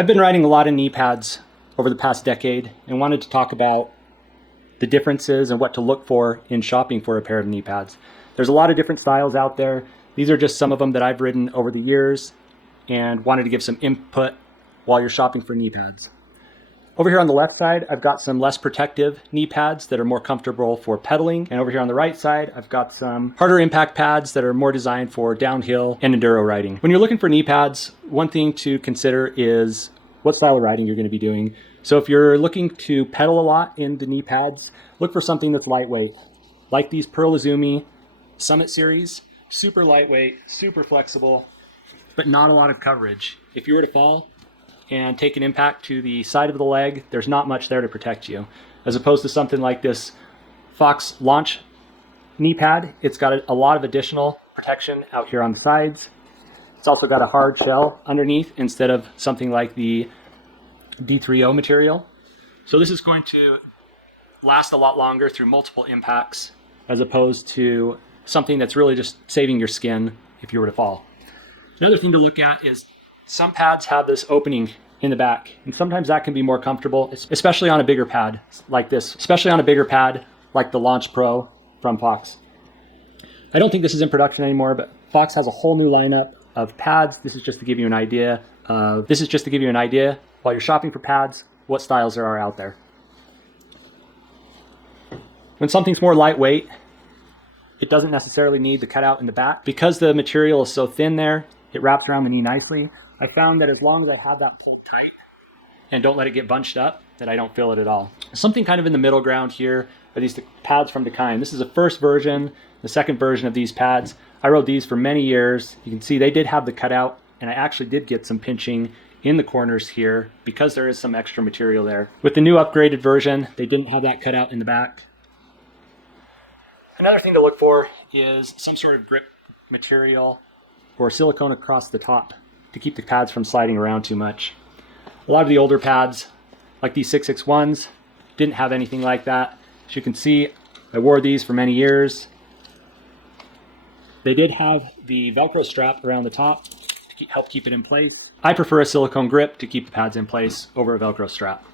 I've been riding a lot of knee pads over the past decade and wanted to talk about the differences and what to look for in shopping for a pair of knee pads. There's a lot of different styles out there. These are just some of them that I've ridden over the years and wanted to give some input while you're shopping for knee pads. Over here on the left side, I've got some less protective knee pads that are more comfortable for pedaling. And over here on the right side, I've got some harder impact pads that are more designed for downhill and enduro riding. When you're looking for knee pads, one thing to consider is what style of riding you're going to be doing. So if you're looking to pedal a lot in the knee pads, look for something that's lightweight, like these Pearl Izumi Summit series. Super lightweight, super flexible, but not a lot of coverage. If you were to fall and take an impact to the side of the leg, there's not much there to protect you. As opposed to something like this Fox Launch knee pad, it's got a lot of additional protection out here on the sides. It's also got a hard shell underneath instead of something like the D3O material. So this is going to last a lot longer through multiple impacts as opposed to something that's really just saving your skin if you were to fall. Another thing to look at is some pads have this opening in the back, and sometimes that can be more comfortable, especially on a bigger pad like this, especially on a bigger pad like the Launch Pro from Fox. I don't think this is in production anymore, but Fox has a whole new lineup of pads. This is just to give you an idea while you're shopping for pads, what styles there are out there. When something's more lightweight, it doesn't necessarily need the cutout in the back. Because the material is so thin there, it wraps around the knee nicely. I found that as long as I have that pulled tight and don't let it get bunched up, that I don't feel it at all. Something kind of in the middle ground here are these pads from Dakine. This is the first version, the second version of these pads. I rode these for many years. You can see they did have the cutout, and I actually did get some pinching in the corners here because there is some extra material there. With the new upgraded version, they didn't have that cutout in the back. Another thing to look for is some sort of grip material or silicone across the top to keep the pads from sliding around too much. A lot of the older pads, like these 661s, didn't have anything like that. As you can see, I wore these for many years. They did have the Velcro strap around the top to help keep it in place. I prefer a silicone grip to keep the pads in place over a Velcro strap.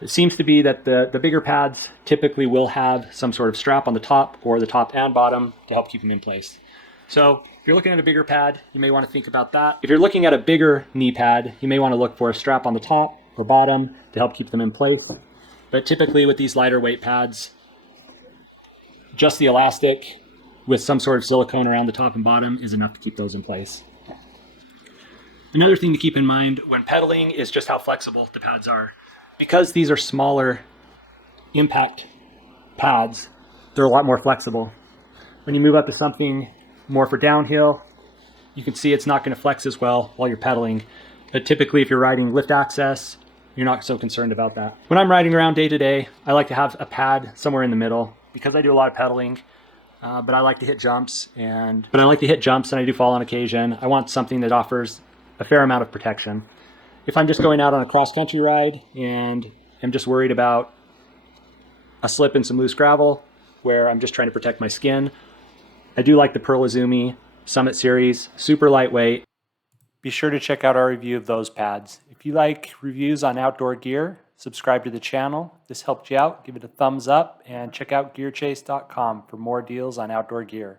It seems to be that the bigger pads typically will have some sort of strap on the top or the top and bottom to help keep them in place. So if you're looking at a bigger pad, you may want to think about that. If you're looking at a bigger knee pad, you may want to look for a strap on the top or bottom to help keep them in place. But typically with these lighter weight pads, just the elastic with some sort of silicone around the top and bottom is enough to keep those in place. Another thing to keep in mind when pedaling is just how flexible the pads are. Because these are smaller impact pads, they're a lot more flexible. When you move up to something more for downhill, you can see it's not going to flex as well while you're pedaling. But typically if you're riding lift access, you're not so concerned about that. When I'm riding around day to day, I like to have a pad somewhere in the middle because I do a lot of pedaling, but I like to hit jumps and I do fall on occasion. I want something that offers a fair amount of protection. If I'm just going out on a cross-country ride and I'm just worried about a slip in some loose gravel where I'm just trying to protect my skin, I do like the Pearl Izumi Summit series, super lightweight. Be sure to check out our review of those pads. If you like reviews on outdoor gear, subscribe to the channel. If this helped you out, give it a thumbs up and check out GearChase.com for more deals on outdoor gear.